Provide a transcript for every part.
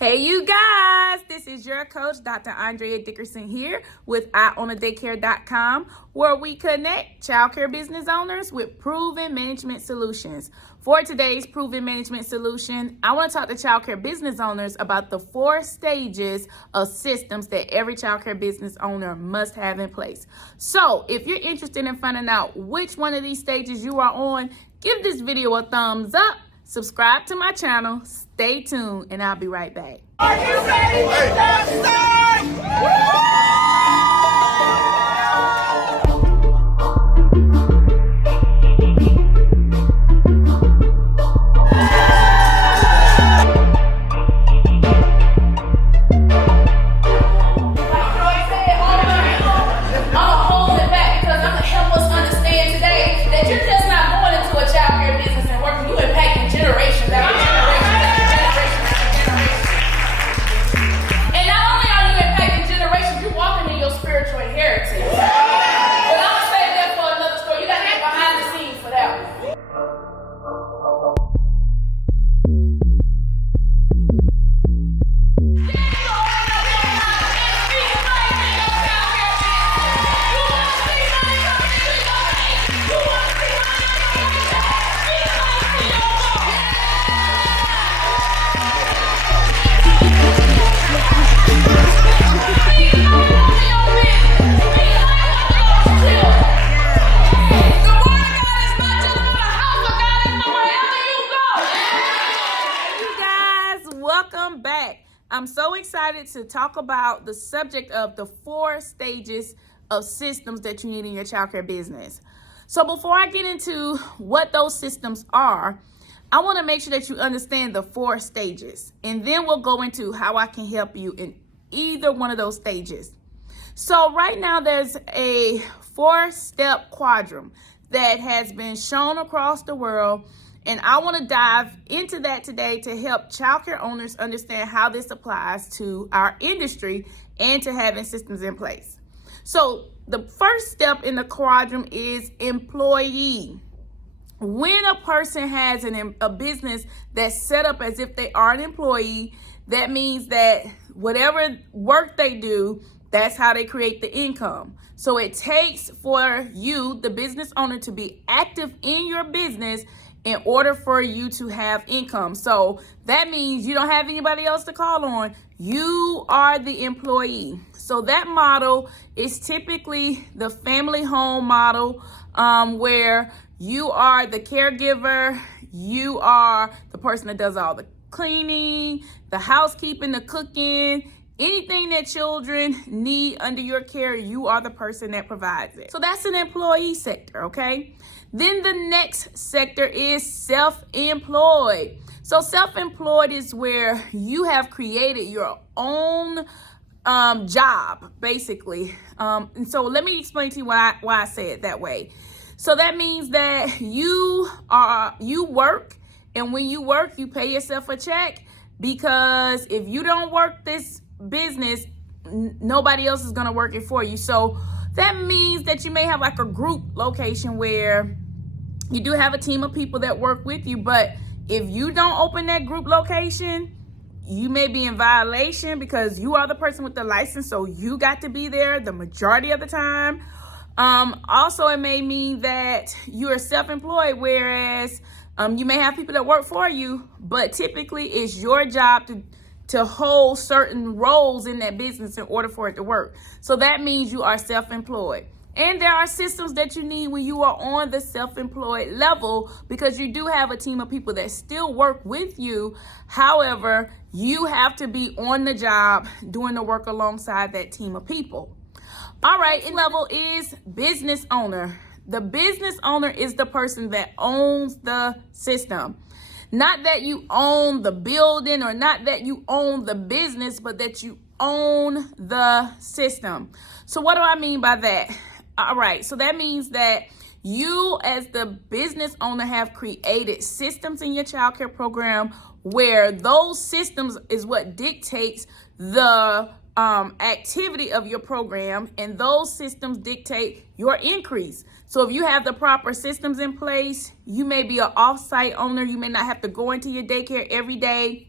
Hey you guys, this is your coach, Dr. Andrea Dickerson here with IOwnADaycare.com, where we connect childcare business owners with proven management solutions. For today's proven management solution, I want to talk to childcare business owners about the 4 stages of systems that every childcare business owner must have in place. So if you're interested in finding out which one of these stages you are on, give this video a thumbs up. Subscribe to my channel, stay tuned, and I'll be right back. Are you ready to start? Welcome back. I'm so excited to talk about the subject of the 4 stages of systems that you need in your childcare business. So before I get into what those systems are, I want to make sure that you understand the 4 stages, and then we'll go into how I can help you in either one of those stages. So right now there's a 4-step quadrant that has been shown across the world, and I want to dive into that today to help childcare owners understand how this applies to our industry and to having systems in place. So the first step in the quadrant is employee. When a person has a business that's set up as if they are an employee, that means that whatever work they do, that's how they create the income. So it takes for you, the business owner, to be active in your business in order for you to have income. So that means you don't have anybody else to call on. You are the employee. So that model is typically the family home model, where you are the caregiver, you are the person that does all the cleaning, the housekeeping, the cooking, anything that children need under your care, you are the person that provides it. So that's an employee sector, okay? Then the next sector is self-employed. So self-employed is where you have created your own job, basically. And so let me explain to you why I say it that way. So that means that you work, and when you work, you pay yourself a check, because if you don't work this business, nobody else is going to work it for you. So that means that you may have like a group location where you do have a team of people that work with you, but if you don't open that group location, you may be in violation because you are the person with the license, so you got to be there the majority of the time. Also, it may mean that you're self-employed, whereas you may have people that work for you, but typically it's your job to hold certain roles in that business in order for it to work. So that means you are self-employed. And there are systems that you need when you are on the self-employed level, because you do have a team of people that still work with you. However, you have to be on the job doing the work alongside that team of people. All right, next level is business owner. The business owner is the person that owns the system. Not that you own the building or not that you own the business, but that you own the system. So what do I mean by that? All right, so that means that you as the business owner have created systems in your childcare program where those systems is what dictates the activity of your program, and those systems dictate your increase. So if you have the proper systems in place, you may be an off-site owner. You may not have to go into your daycare every day.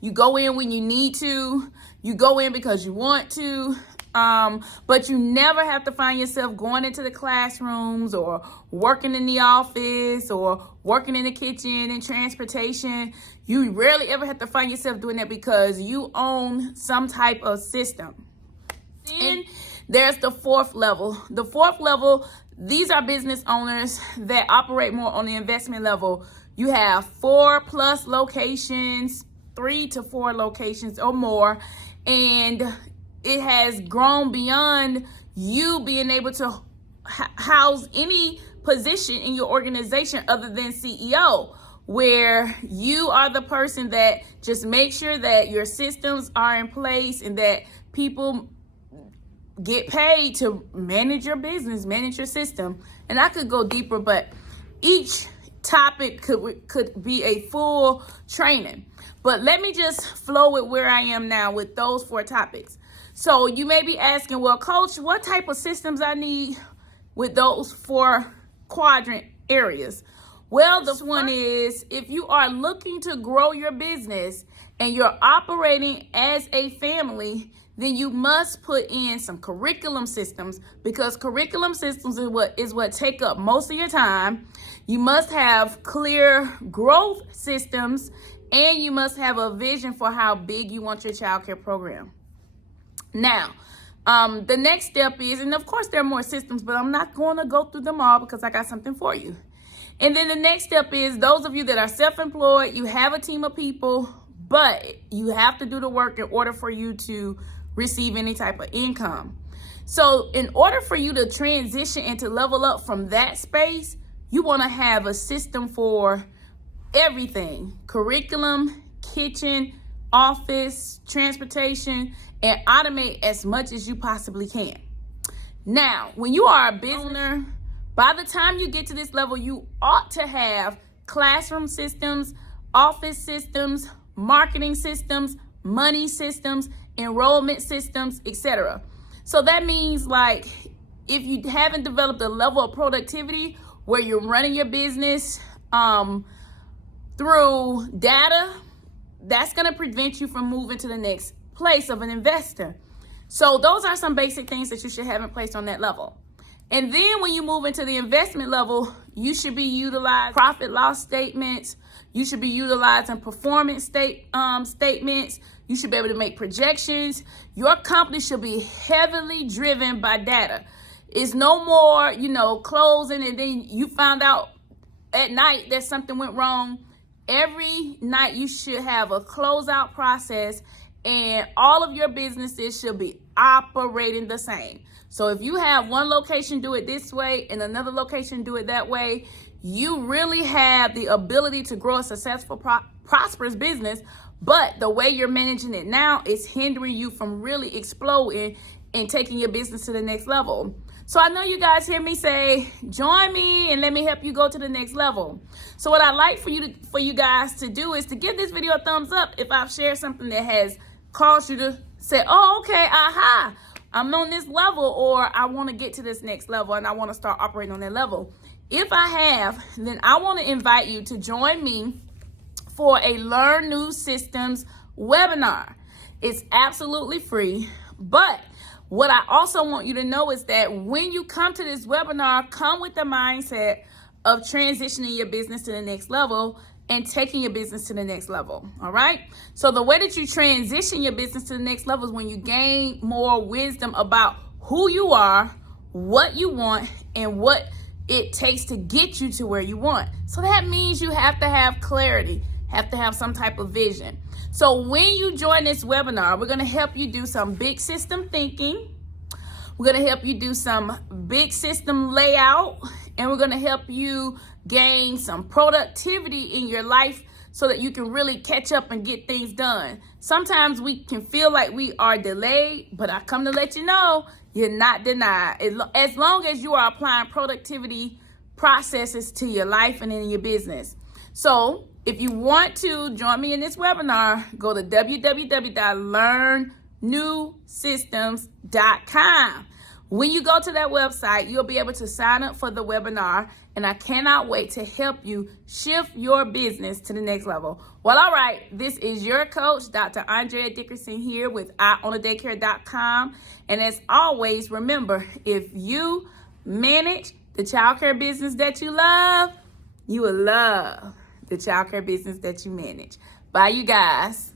You go in when you need to. You go in because you want to. But you never have to find yourself going into the classrooms or working in the office or working in the kitchen and transportation. You rarely ever have to find yourself doing that because you own some type of system. Then there's the fourth level. The fourth level, these are business owners that operate more on the investment level. You have 4+ locations, 3 to 4 locations or more, and it has grown beyond you being able to house any position in your organization other than CEO, where you are the person that just makes sure that your systems are in place and that people get paid to manage your business, manage your system. And I could go deeper, but each topic could be a full training. But let me just flow with where I am now with those 4 topics. So you may be asking, well, Coach, what type of systems I need with those 4 quadrant areas? Well, this one is, if you are looking to grow your business and you're operating as a family, then you must put in some curriculum systems, because curriculum systems is what take up most of your time. You must have clear growth systems, and you must have a vision for how big you want your childcare program. Now, the next step is, and of course there are more systems, but I'm not going to go through them all because I got something for you. And then the next step is, those of you that are self-employed, you have a team of people, but you have to do the work in order for you to receive any type of income. So in order for you to transition and to level up from that space, you want to have a system for everything: curriculum, kitchen, office, transportation, and automate as much as you possibly can. Now, when you are a business owner, by the time you get to this level, you ought to have classroom systems, office systems, marketing systems, money systems, enrollment systems, etc. So that means, like, if you haven't developed a level of productivity where you're running your business through data, that's going to prevent you from moving to the next place of an investor. So those are some basic things that you should have in place on that level. And then when you move into the investment level, you should be utilizing profit loss statements. You should be utilizing performance statements. You should be able to make projections. Your company should be heavily driven by data. It's no more, closing and then you found out at night that something went wrong. Every night you should have a closeout process, and all of your businesses should be operating the same. So if you have one location do it this way and another location do it that way, you really have the ability to grow a successful, prosperous business. But the way you're managing it now is hindering you from really exploding and taking your business to the next level. So I know you guys hear me say, join me and let me help you go to the next level. So what I'd like for you guys to do is to give this video a thumbs up if I've shared something that has caused you to say, oh, okay, aha, I'm on this level, or I want to get to this next level and I want to start operating on that level. If I have, then I want to invite you to join me for a Learn New Systems webinar. It's absolutely free, but what I also want you to know is that when you come to this webinar, come with the mindset of transitioning your business to the next level and taking your business to the next level, all right? So the way that you transition your business to the next level is when you gain more wisdom about who you are, what you want, and what it takes to get you to where you want. So that means you have to have clarity, have to have some type of vision. So when you join this webinar, we're going to help you do some big system thinking. We're going to help you do some big system layout, and we're going to help you gain some productivity in your life so that you can really catch up and get things done. Sometimes we can feel like we are delayed, but I come to let you know you're not denied. As long as you are applying productivity processes to your life and in your business. So if you want to join me in this webinar, go to www.learnnewsystems.com. When you go to that website, you'll be able to sign up for the webinar, and I cannot wait to help you shift your business to the next level. Well, all right, this is your coach, Dr. Andrea Dickerson, here with IOwnADaycare.com. And as always, remember, if you manage the childcare business that you love, you will love the childcare business that you manage. Bye, you guys.